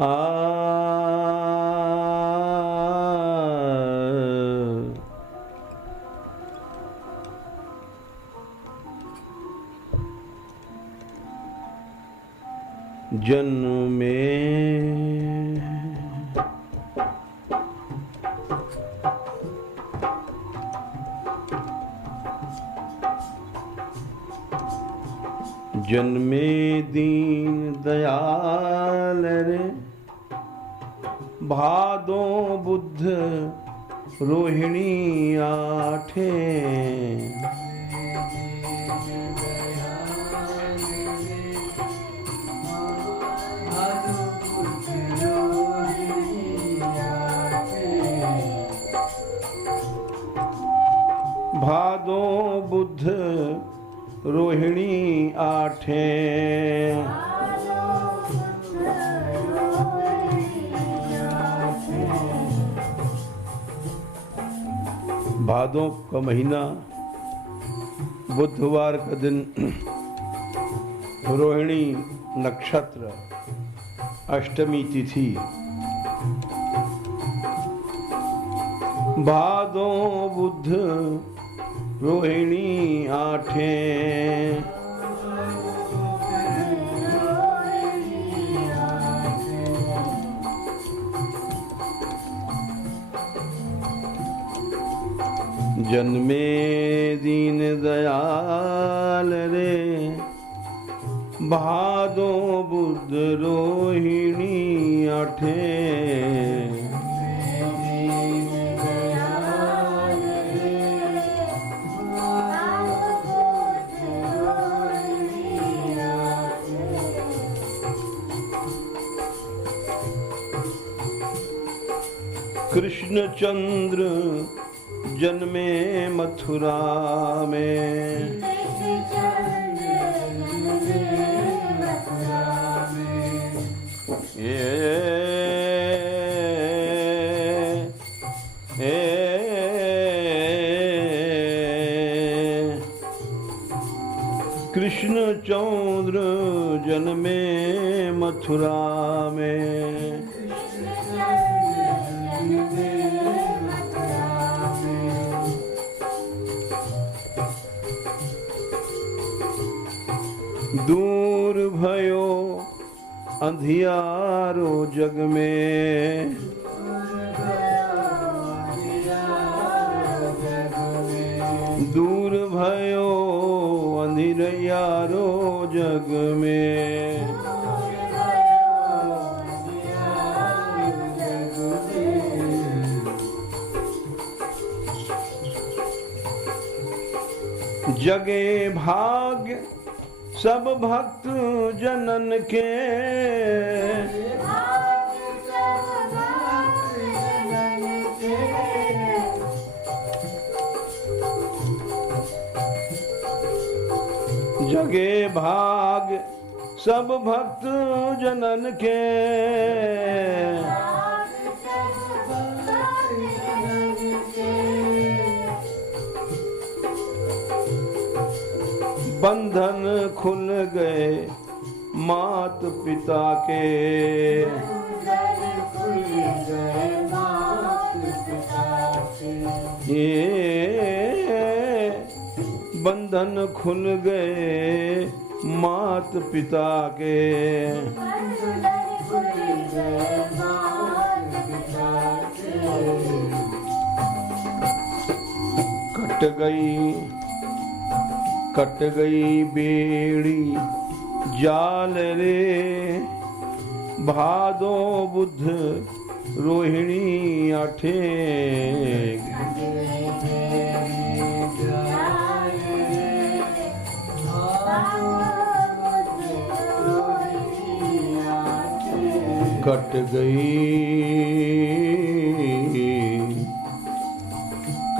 आ जन्मे जन्मे दीन दयाल रे भादो बुद्ध रोहिणी आठे भादो बुद्ध रोहिणी आठे भादों का महीना बुधवार का दिन रोहिणी नक्षत्र अष्टमी तिथि भादों बुध रोहिणी आठे जन्मे दीन दयाल रे भादो बुध रोहिणी आठे कृष्ण चंद्र जन्मे मथुरा में कृष्ण चंद्र जन्मे मथुरा में दूर भयो अंधियारो जग में दूर भयो अंधियारो जग में जगे भाग्य सब भक्त जनन के जगे भाग सब भक्त जनन के बंधन खुल गए मात पिता के ये बंधन खुल गए मात पिता के कट गई बेड़ी जाल रे भादो बुध रोहिणी आठे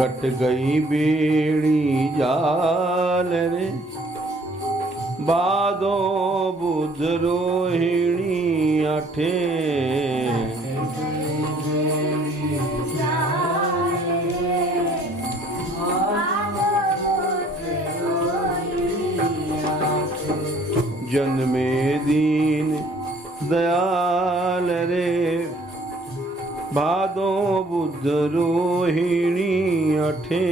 कट गई बेड़ी जाल रे भादो बुध रोहिणी आठे जन्मे दीन दयाल रे भादो बुध रोहिणी अठे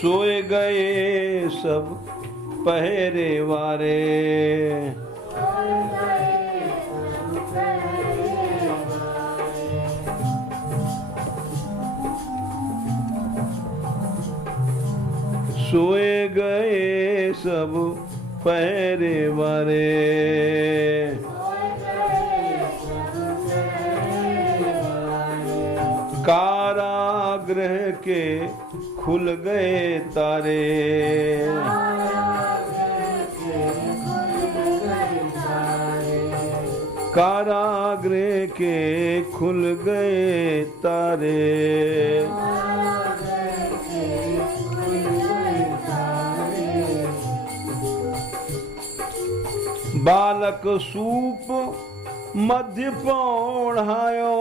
सोए गए सब पहरे वारे सोए गए सब पहरे वारे कारागृह के खुल गए तारे कारागृह के खुल गए तारे बालक सूप मध्य पौढ़ायो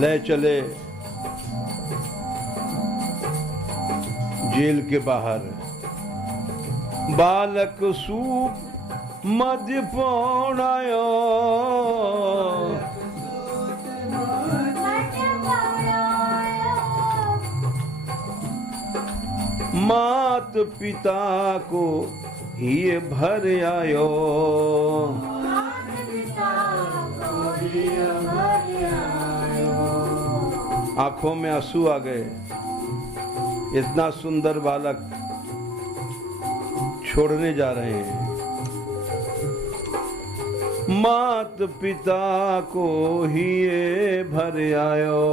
ले चले जेल के बाहर बालक सूप मध्य पौढ़ायो मात पिता को ये भर आयो आंखों में आंसू आ गए इतना सुंदर बालक छोड़ने जा रहे हैं मात पिता को ही ये भर आयो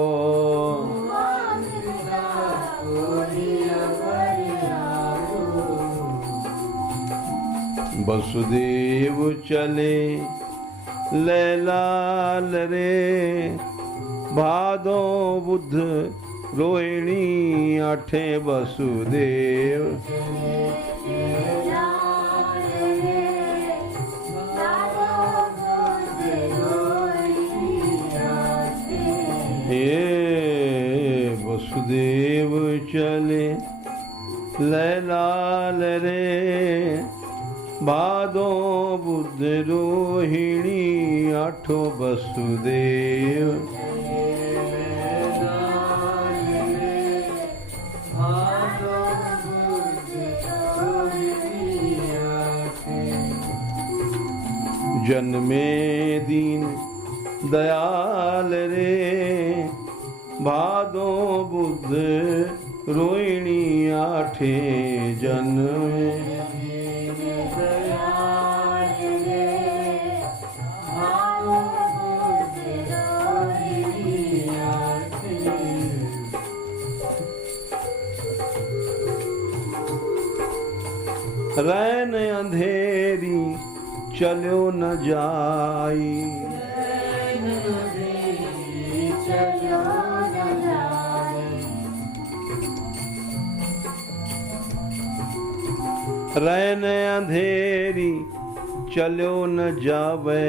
वसुदेव चले लैलाल रे भादो बुध रोहिणी आठे वसुदेव ये वसुदेव चले लैलाल रे भादो बुध रोहिणी आठो वसुदेव जन्मे दीन दयाल रे भादो बुध रोहिणी आठे जन्मे रैन अंधेरी चलो न जाई रैन अंधेरी चलो न जावे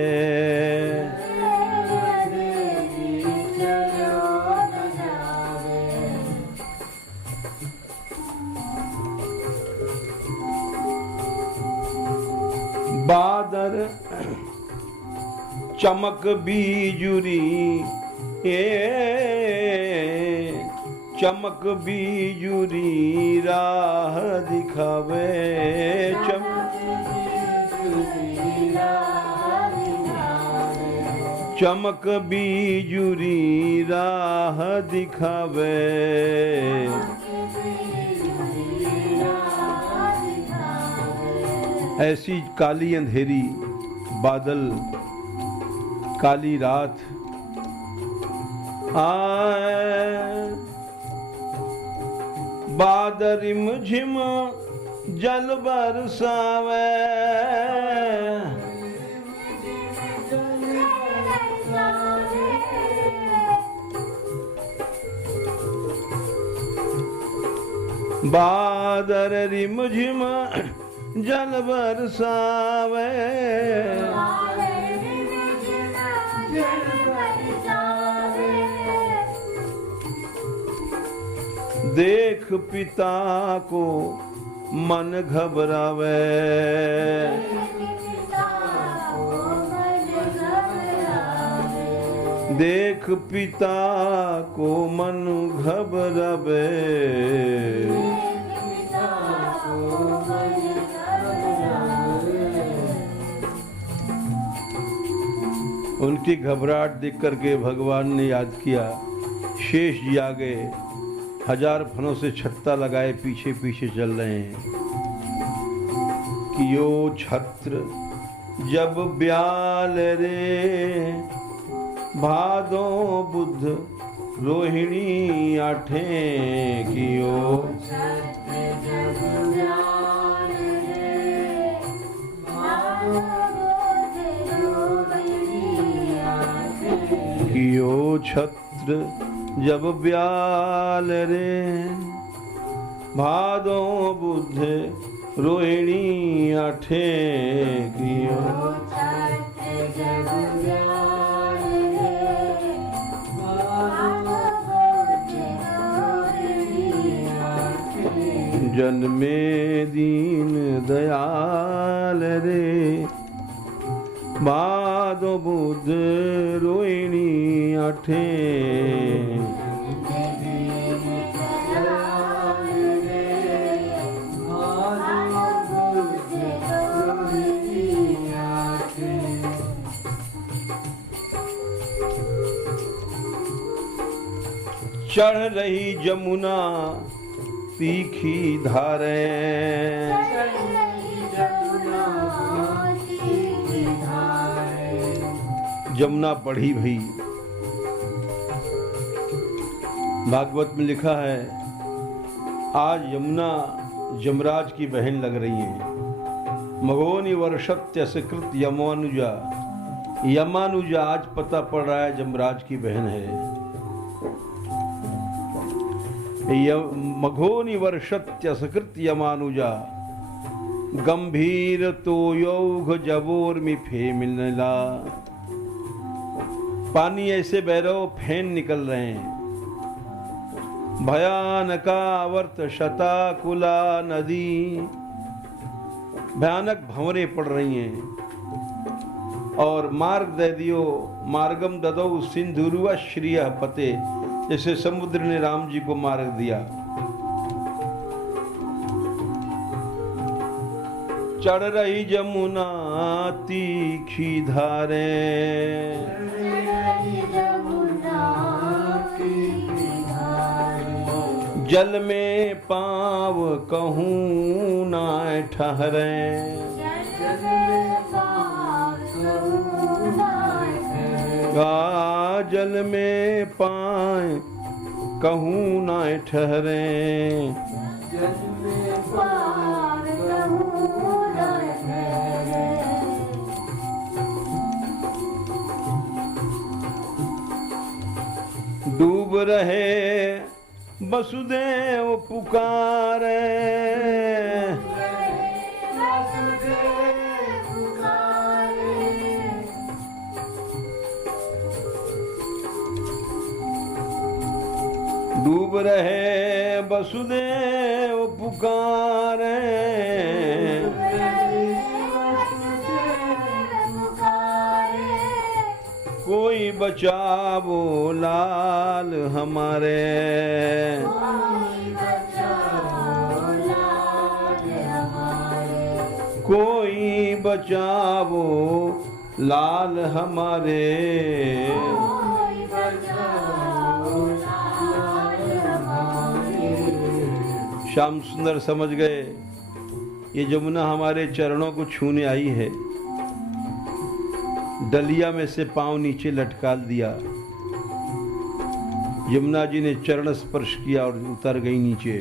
बादर चमक बीजुरी चमक बीजुरी राह दिखावे चमक बीजुरी राह दिखावे ऐसी काली अंधेरी बादल काली रात आए बादरिम झिम जल बरसावे बादर रिमझिम जल बरसावे, देख पिता को मन घबरावे, देख पिता को मन घबरावे, उनकी घबराहट देख करके भगवान ने याद किया, शेष जी आ गए, 1000 फनों से छत्ता लगाए पीछे पीछे चल रहे हैं कि यो छत्र जब ब्याल रे, भादो बुध रोहिणी आठे, कि यो कियो छत्र जब ब्याल रे, भादो बुध रोहिणी आठे, कियो जन्मे दीन दयाल रे, भादो बुध रोहिणी आठे, चढ़ रही जमुना तीखी धारे, जमुना बढ़ी भई। भागवत में लिखा है, आज यमुना यमराज की बहन लग रही है। मघोनि वर्षत्य सकृत यमानुजा, यमानुजा आज पता पड़ रहा है यमराज की बहन है। मघोनि वर्षत्य सकृत यमानुजा, गंभीर तो यौघ जबोर में फे मिलना। पानी ऐसे बह रहे, फैन निकल रहे हैं। भयानकावर्त शताकुला नदी, भयानक भंवरें पड़ रही हैं। और मार्ग दे दियो, मार्गम ददौ सिंधुरुआ श्रिय पते, जैसे समुद्र ने राम जी को मार्ग दिया। चढ़ रही जमुना तीखी धारे, जल में पाँव कहूँ ना ठहरे, जल में पाँव कहूँ ना ठहरे, डूब रहे वसुदेव पुकारे, डूब रहे वसुदेव पुकारे, कोई बचावो लाल हमारे, कोई बचावो लाल हमारे। श्याम सुंदर समझ गए ये जमुना हमारे चरणों को छूने आई है। डलिया में से पांव नीचे लटकाल दिया, यमुना जी ने चरण स्पर्श किया और उतर गई नीचे।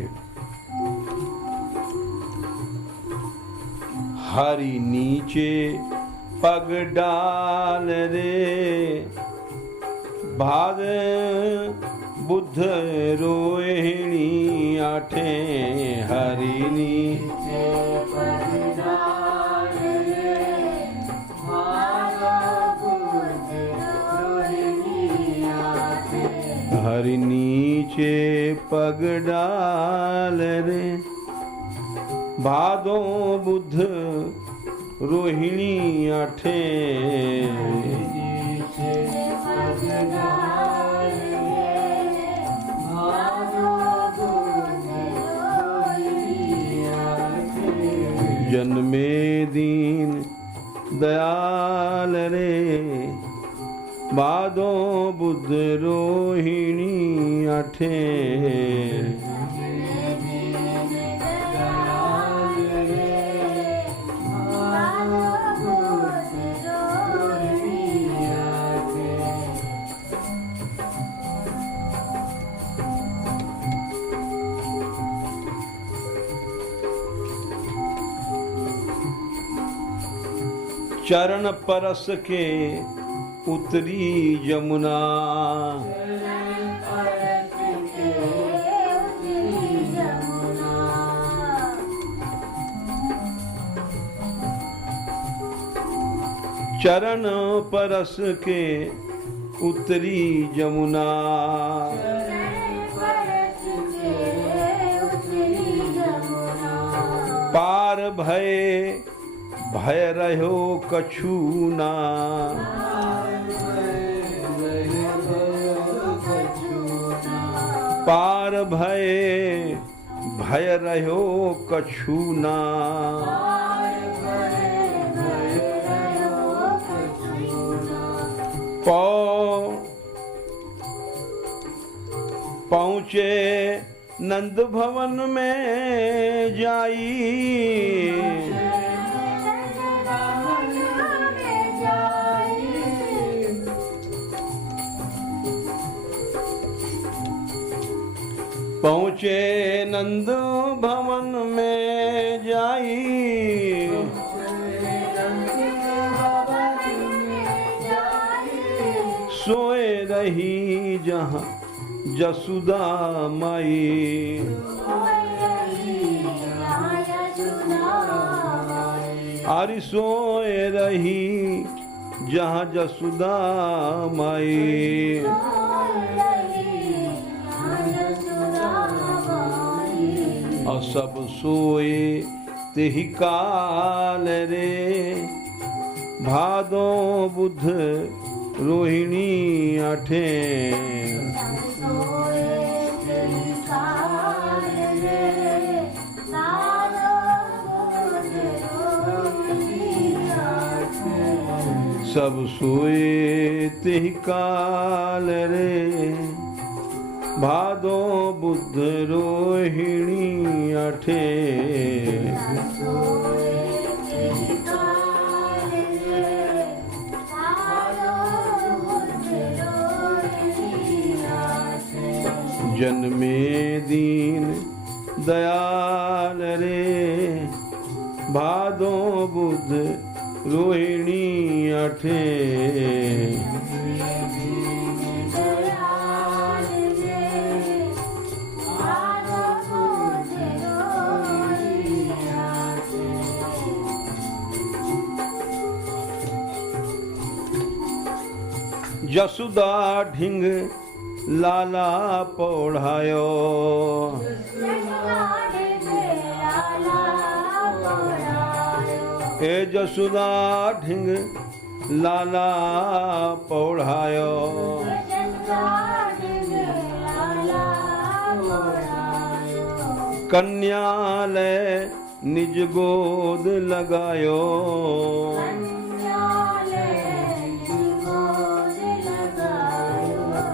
हरि नीचे पग डाल रे, भाग बुध रोहिणी आठे हरिनी हरि नीचे पग डाल रे भादो बुध रोहिणी आठे जन्मे दीन दयाल रे भादो बुध रोहिणी आठे चरण परस के उतरी यमुना चरण परस के उतरी यमुना पार भय भय रहो कछु ना पार भय भय रहो कछु ना पहुँचे नंद भवन में जाई पहुँचे नंद भवन में जाई सोए रही जहाँ जसुदा माई आरी सोए रही जहाँ जसुदा माई और सब सोए तेहि काल रे भादो बुध रोहिणी आठे सब सोए तेहि काल रे भादो बुध रोहिणी आठे जन्मे दीन दयाल रे भादो बुध रोहिणी आठे जसुदा ढिंग लाला पौढ़ायो ए जसुदा ढिंग लाला पौढ़ायो कन्यालय निज गोद लगायो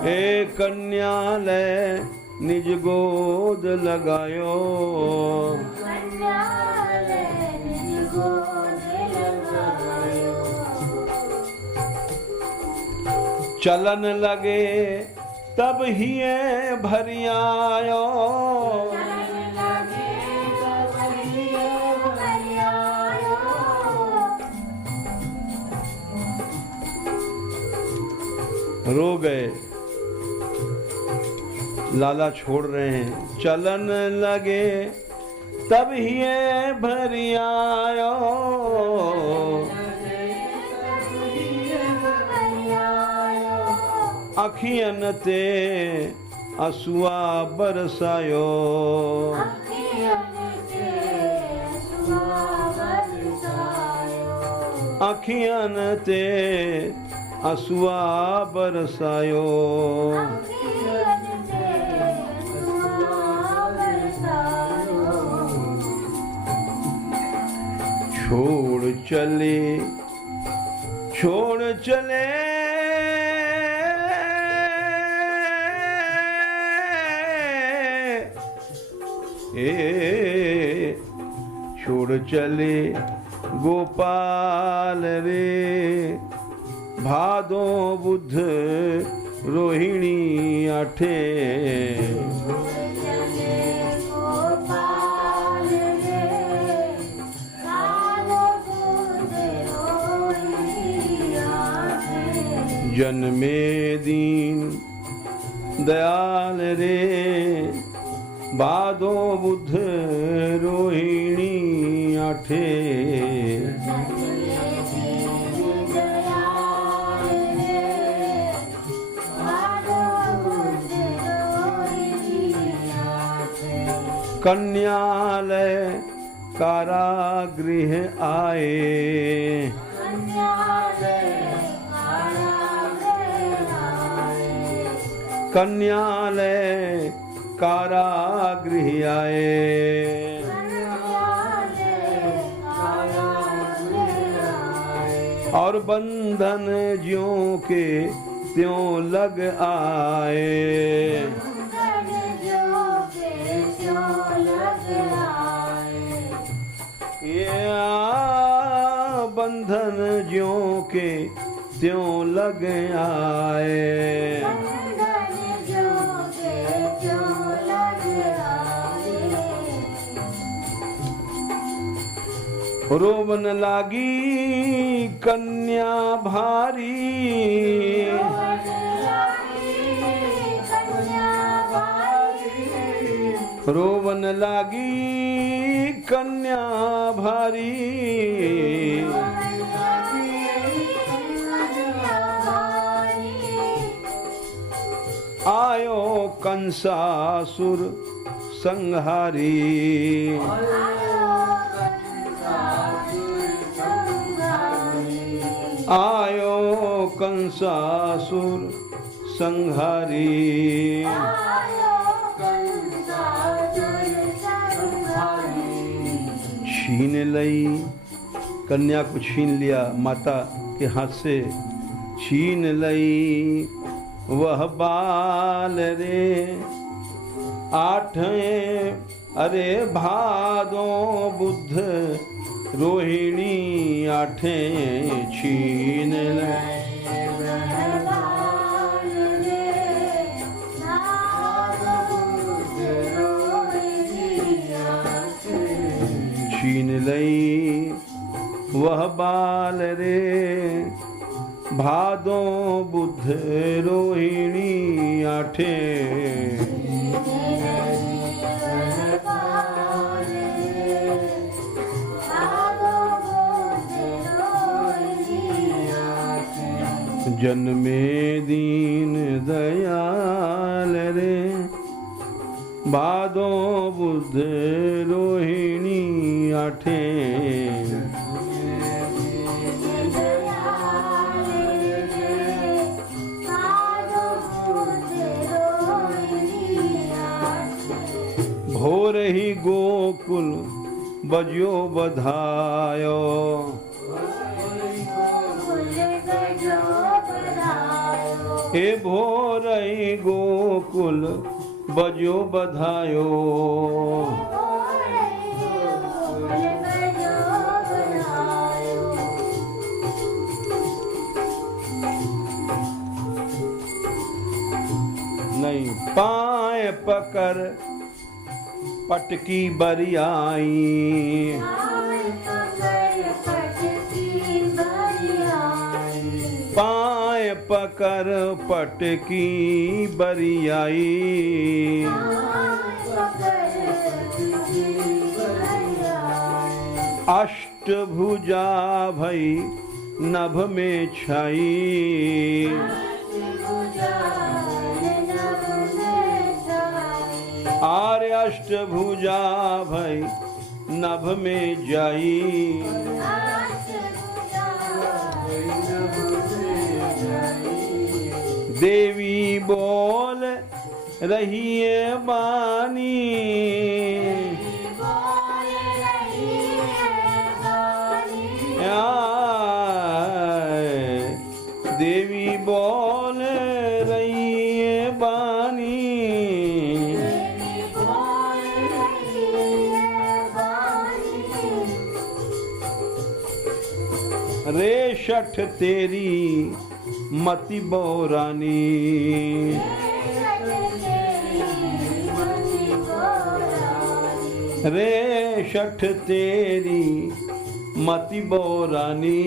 ए कन्यालय निज गोद लगायो चलन लगे तब ही भरियायो रो गए लाला छोड़ रहे हैं, चलन लगे तब ही भरी आयो, अखियन ते असुआ बरसायो, अखियन ते असुआ बरसायो, छोड़ चले छोड़ चले छोड़ चले गोपाल रे, भादो बुध रोहिणी आठे, जन्मे दीन दयाल रे, भादो बुध रोहिणी आठे, कन्यालय कारागृह आए, कन्यालय कारागृह आए, और बंधन ज्यों के त्यों लग आए, ये बंधन ज्यों के त्यों लग आए, रोवन लागी कन्या भारी, रोवन लागी कन्या भारी, आयो कंसासुर संहारी, आयो कंसासुर संहारी, छीन लई कन्या को छीन लिया, माता के हाथ से छीन लई वह बाल रे, आठवें अरे भादो बुध रोहिणी आठे छीन लई, छीन लई वह बाल रे, भादो बुध रोहिणी आठे, जन्मे दीन दयाल रे, भादो बुध रोहिणी आठे, भोर ही गोकुल बज्यो बधायो, हे भोर ही गोकुल बज्यो बधायो, नहीं पाए पकड़ पटकी बरियाई, पाए पकर पटकी बरियाई। अष्टभुजा भई नभ में छाई। आर्य अष्टभुजा भई नभ में जाई। देवी बोल रही है बानी। देवी बोल रही है बानी। रे शठ तेरी मति बोरानी। रे शठ तेरी मति बोरानी।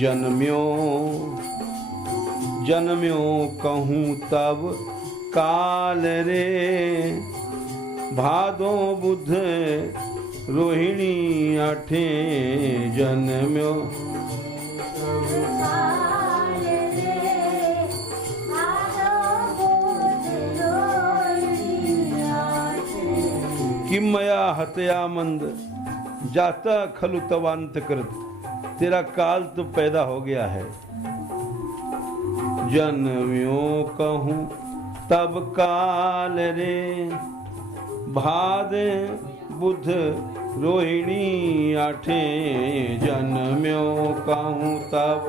जन्म्यो जन्म्यो कहूँ तब काल रे। भादो बुध रोहिणी आठे जन्म्यो। किमया हत्या मंद जाता खलु तवांत कृत। तेरा काल तो पैदा हो गया है। जन्म्यो कहूँ तब काल रे। भाद बुध रोहिणी आठे जन्म्यो कहूँ तब।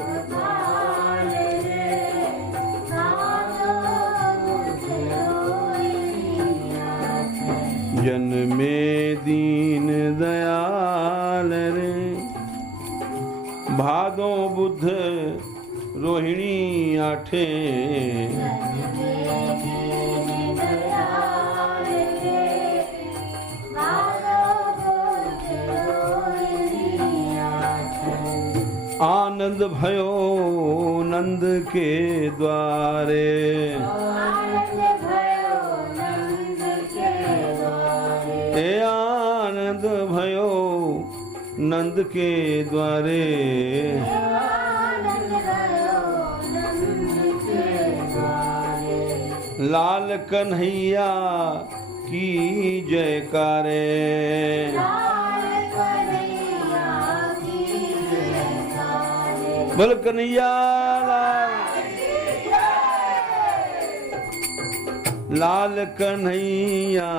जन्मे दीन दयाल रे। भादो बुध रोहिणी आठे। आनंद भयो नंद के द्वारे। आनंद भयो नंद के द्वारे। लाल कन्हैया की जयकारे। बोल कन्हैया लाल कन्हैया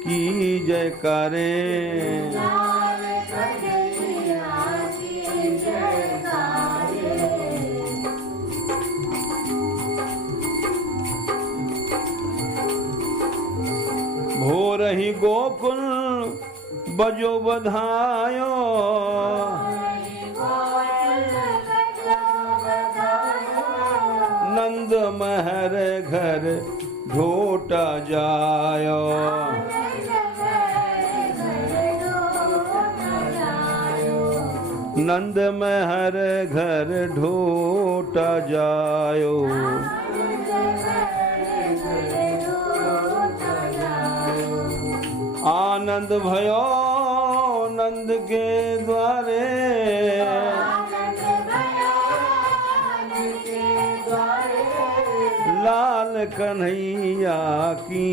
की जयकारे। भोर ही गोकुल बजो बधायो। नंद महर घर ढोटा जायो। नंद महर घर ढोटा जायो। आनंद भयो नंद के द्वारे। लाल कन्हैया की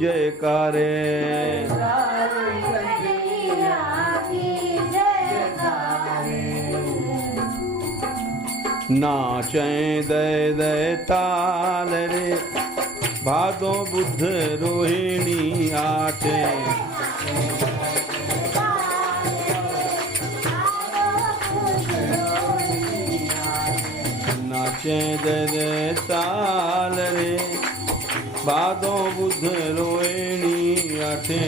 जयकारे। नाचे दे दे ताल रे। भादो बुध रोहिणी आठे। नाचे दे दे ताल रे। भादो बुध रोहिणी आठे।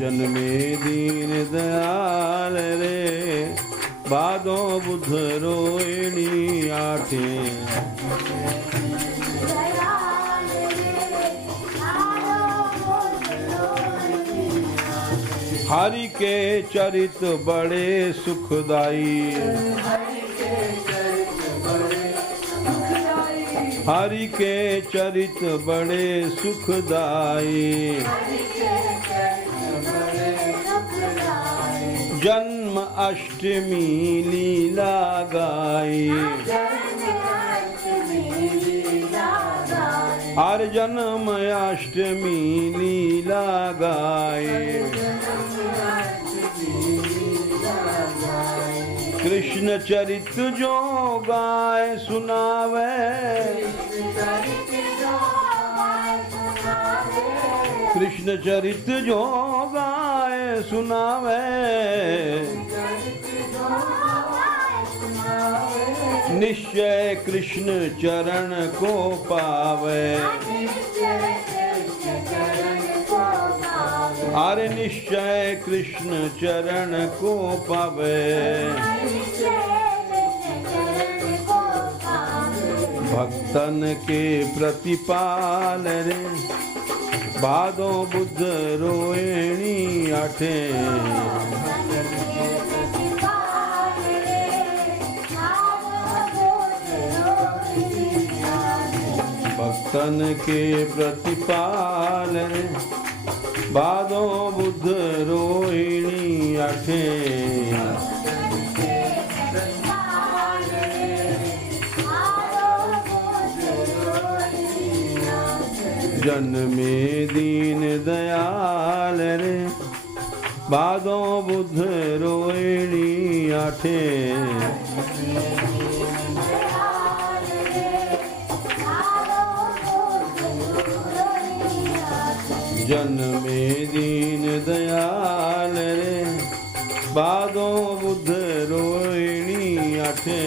जन्मे दीन दयाल रे। भादो बुध रोहिणी आठे। हरि के चरित बड़े सुखदाई, हरि के चरित बड़े सुखदाई, जन्म अष्टमी लीला गाई, हर जन्म अष्टमी लीला गाए, कृष्ण चरित जो गाए सुनावे, कृष्ण चरित जो गाए सुनावे, निश्चय कृष्ण चरण को पावे, अरे निश्चय कृष्ण चरण को पावे, भक्तन के प्रतिपाल रे भादो बुध रोहिणी आठे, भक्तन के प्रतिपाल रे भादो बुध रोहिणी आठे, जन्मे दीन दयाल रे भादो बुध रोहिणी आठे, जन्मे दीन दयाल रे भादो बुध रोहिणी आठे।